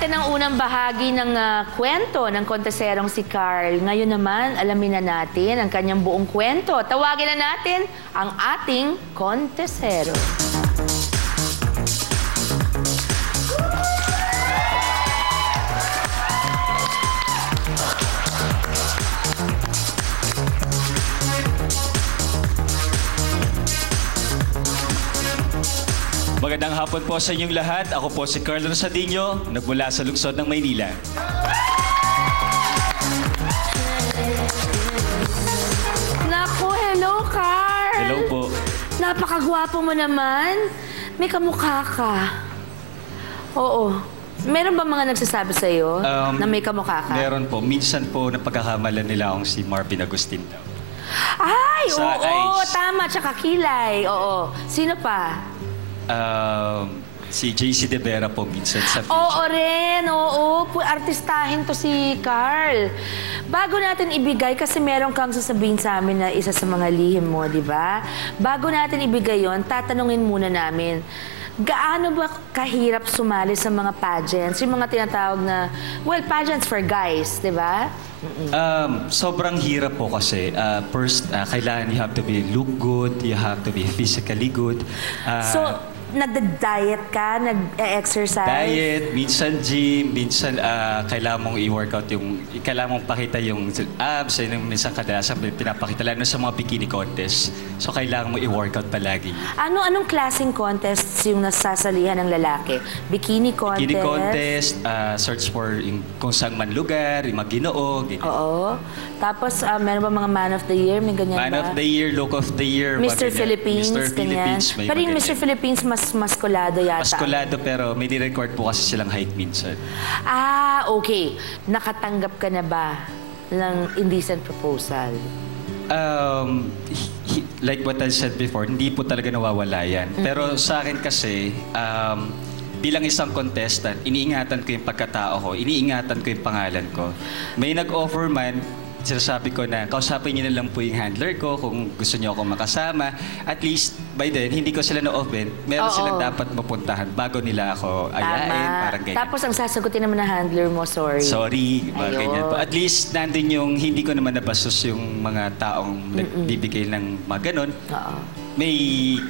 natin ang unang bahagi ng kwento ng konteserong si Carl. Ngayon naman, alamin na natin ang kanyang buong kwento. Tawagin na natin ang ating kontesero. Magandang hapon po sa inyong lahat. Ako po si Carl Rosadinho, nagmula sa lungsod ng Maynila. Naku, hello, Carl! Hello po. Napakagwapo mo naman. May kamukha ka. Oo. Meron ba mga nagsasabi sa'yo na may kamukha ka? Meron po. Minsan po napagkakamalan nila akong si Marvin Agustin daw. Ay, Sa oo, eyes. tama. Tsaka kilay. Oo. Sino pa? Si JC De Vera po minsan sa future. Oo rin, oo. Artistahin to si Carl. Bago natin ibigay, kasi meron kang sasabihin sa amin na isa sa mga lihim mo, di ba? Bago natin ibigay yon, tatanungin muna namin, gaano ba kahirap sumali sa mga pageants? Yung mga tinatawag na, well, pageants for guys, di ba? Sobrang hirap po kasi. First, kailangan you have to be look good, you have to be physically good. So, nagda-diet ka, nag-exercise? Diet, minsan gym, minsan kailangan mong i-workout yung, kailangan mong pakita yung abs, yun yung minsan kadalasan pinapakita lalo sa mga bikini contest. So kailangan mo i-workout palagi. Anong klaseng contests yung nasasalihan ng lalaki? Bikini contest? Bikini contest, search for yung, kung saan man lugar, yung mga ginoo, ganyan. Oo. Tapos, meron ba mga Man of the Year? May ganyan Man ba? of the Year, Look of the Year. Mr. Philippines, Mr. Philippines, may pero yung Mr. Philippines, mas maskulado yata. Maskulado, pero may ni-record po kasi silang height minsan. Ah, okay. Nakatanggap ka na ba ng indecent proposal? Like what I said before, hindi po talaga nawawala yan. Pero sa akin kasi, bilang isang contestant, iniingatan ko yung pagkatao ko, iniingatan ko yung pangalan ko. May nag-offer man, sinasabi ko na kausapin niyo na lang po yung handler ko kung gusto niyo ako makasama. At least, by then, hindi ko sila na-open. Meron silang dapat mapuntahan bago nila ako ayain. Parang ganyan. Tapos, ang sasagutin naman ng handler mo, sorry. Sorry, mga ganyan po. At least, nandun yung hindi ko naman nabastos yung mga taong nagbibigay ng mga ganon. May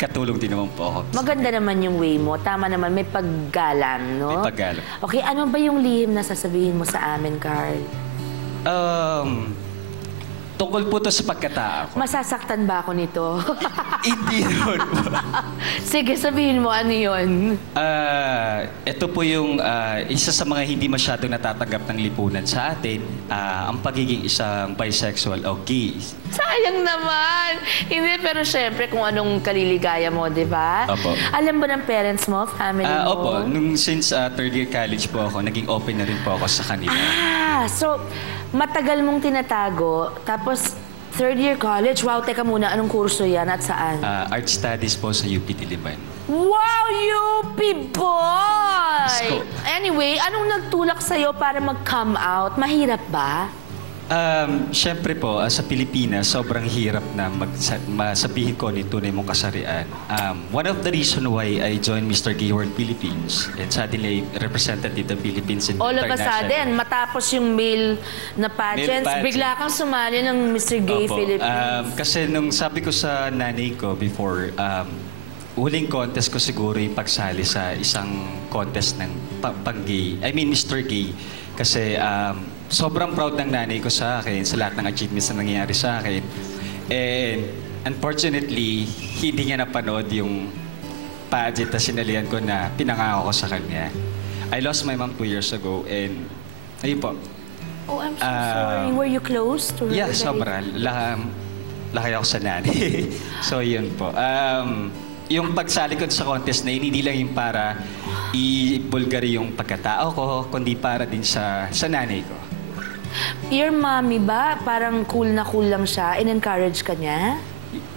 katulong din naman po ako. Maganda naman yung way mo. Tama naman, may paggalang, no? May paggalang. Okay, ano ba yung lihim na sasabihin mo sa amin, Carl? Tungkol po to sa pagkatao ko. Masasaktan ba ako nito? Hindi yun. Sige, sabihin mo, ano yun? Ito po yung isa sa mga hindi masyadong natatanggap ng lipunan sa atin, ang pagiging isang bisexual o gay. Sayang naman! Hindi, pero syempre kung anong kaliligaya mo, di ba? Opo. Alam ba ng parents mo, family mo? Opo. Since third year college po ako, naging open na rin po ako sa kanila. So, matagal mong tinatago, tapos third year college. Wow, teka muna, anong kurso yan at saan? Art studies po sa UP Diliman. Wow, UP boy! Go. Anyway, anong nagtulak sa'yo para mag-come out? Mahirap ba? Siyempre po, sa Pilipinas, sobrang hirap na masabihin ko ni tunay mong kasarian. One of the reason why I joined Mr. Gay World Philippines and suddenly represented the Philippines in All of a international. sudden, matapos yung male na pageants, pageant. bigla kang sumali ng Mr. Gay Opo. Philippines. Kasi nung sabi ko sa nanay ko before, huling contest ko siguro yung pagsali sa isang contest ng pang-gay. I mean, Mr. Gay. Kasi sobrang proud ng nanay ko sa akin, sa lahat ng achievements na nangyayari sa akin. And unfortunately, hindi niya napanood yung pageant na sinalihan ko na pinangako ko sa kanya. I lost my mom 2 years ago and ayun po. Oh, I'm so sorry. Were you close to her? Yeah, sobra. Laki ako sa nanay. So, yun po. Yung pagsali ko sa contest na yun, hindi lang yung para i-bulgari yung pagkatao ko, kundi para din sa nanay ko. Your mommy ba? Parang cool na cool lang siya? In-encourage ka niya?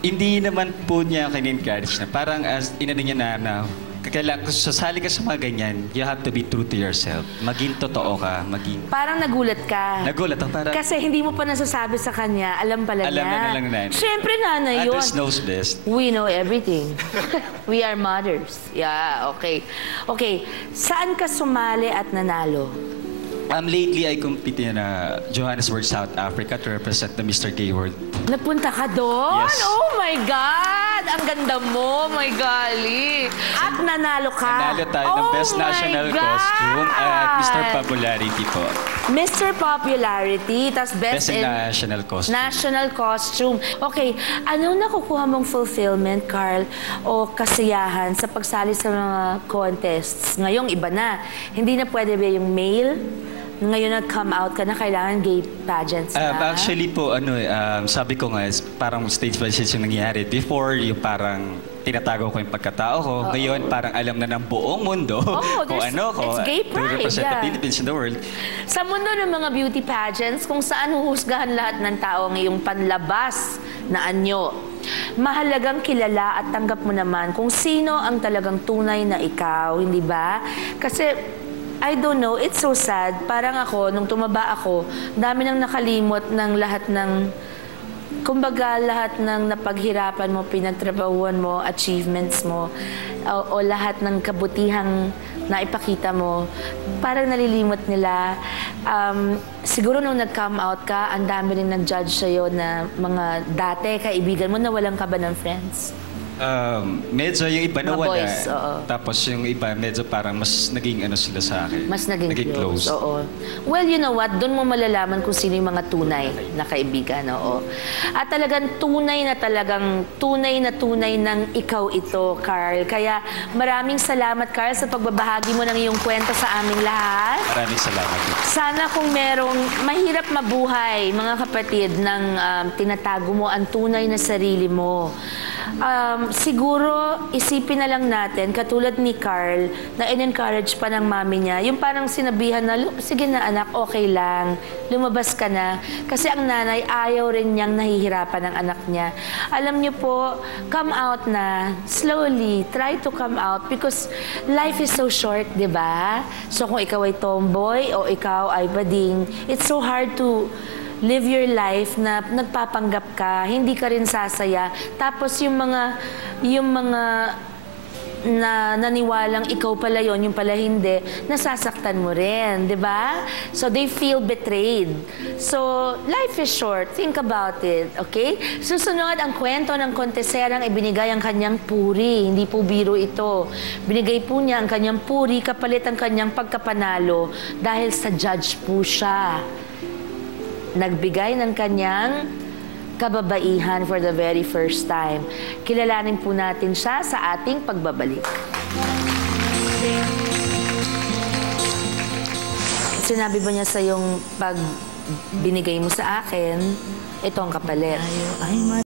Hindi naman po niya kin-encourage na. Parang inano niya na kung sasali ka sa mga ganyan, you have to be true to yourself. Maging totoo ka, maging... Parang nagulat ka. Nagulat ako, parang... Kasi hindi mo pa nasasabi sa kanya, alam pala Alam niya. na lang nanay. Siyempre, nanay yun. Others knows best. We know everything. We are mothers. Yeah, okay. Okay, saan ka sumali at nanalo? Lately, I competed in Johannesburg, South Africa to represent the Mr. Gay World. Napunta ka doon? Yes. Oh my God! Ang ganda mo, my golly. At nanalo ka? Nanalo tayo ng Best National Costume at Mr. Popularity po. Mr. Popularity, tas Best in National Costume. National Costume. Okay, ano nakukuha mong fulfillment, Carl, o kasiyahan sa pagsali sa mga contests? Ngayong iba na. Hindi na pwede ba yung male? Ngayon nag-come out ka na, kailangan gay pageants na. Actually po, sabi ko nga, parang stage by stage yung nangyayari. Before, yung parang tinatago ko yung pagkatao ko. Ngayon, parang alam na ng buong mundo kung ano ko. It's gay to pride, represent the yeah. Philippines in the world. Sa mundo ng mga beauty pageants, kung saan huhusgahan lahat ng tao ang iyong panlabas na anyo, mahalagang kilala at tanggap mo naman kung sino ang talagang tunay na ikaw, hindi ba? Kasi I don't know, it's so sad. Parang ako, nung tumaba ako, dami nang nakalimot ng lahat ng, kumbaga, lahat ng napaghirapan mo, pinagtrabahuan mo, achievements mo, o lahat ng kabutihang naipakita mo. Parang nalilimot nila. Siguro nung nag-come out ka, ang dami rin nag-judge sa'yo na mga dati kaibigan mo na walang ka ba ng friends? Medyo yung iba na Mga wala. boys, oo. Tapos yung iba, medyo parang mas naging ano sila sa akin. Mas naging close. Oo. Well, you know what? Doon mo malalaman kung sino yung mga tunay na kaibigan. Oo. At talagang tunay ng ikaw ito, Carl. Kaya maraming salamat, Carl, sa pagbabahagi mo ng iyong kwento sa aming lahat. Maraming salamat. Sana kung merong mahirap mabuhay, mga kapatid, ng tinatago mo ang tunay na sarili mo. Siguro, isipin na lang natin, katulad ni Carl, na in-encourage pa ng mami niya, yung parang sinabihan na, sige na anak, okay lang, lumabas ka na. Kasi ang nanay, ayaw rin niyang nahihirapan ng anak niya. Alam niyo po, come out na, slowly, try to come out, because life is so short, di ba? So kung ikaw ay tomboy, o ikaw ay bading, it's so hard to live your life na nagpapanggap ka, hindi ka rin sasaya. Tapos yung mga na naniwalang ikaw pala yon, yung pala hindi, nasasaktan mo rin, di ba? So they feel betrayed. So life is short. Think about it, okay? Susunod, ang kwento ng konteserang ibinigay ang kanyang puri. Hindi po biro ito. Binigay po niya ang kanyang puri kapalit ang kanyang pagkapanalo dahil sa judge po siya. Nagbigay ng kanyang kababaihan for the very first time. Kilalanin po natin siya sa ating pagbabalik. Sinabi ba niya sa yung pag binigay mo sa akin, ito ang kapalit?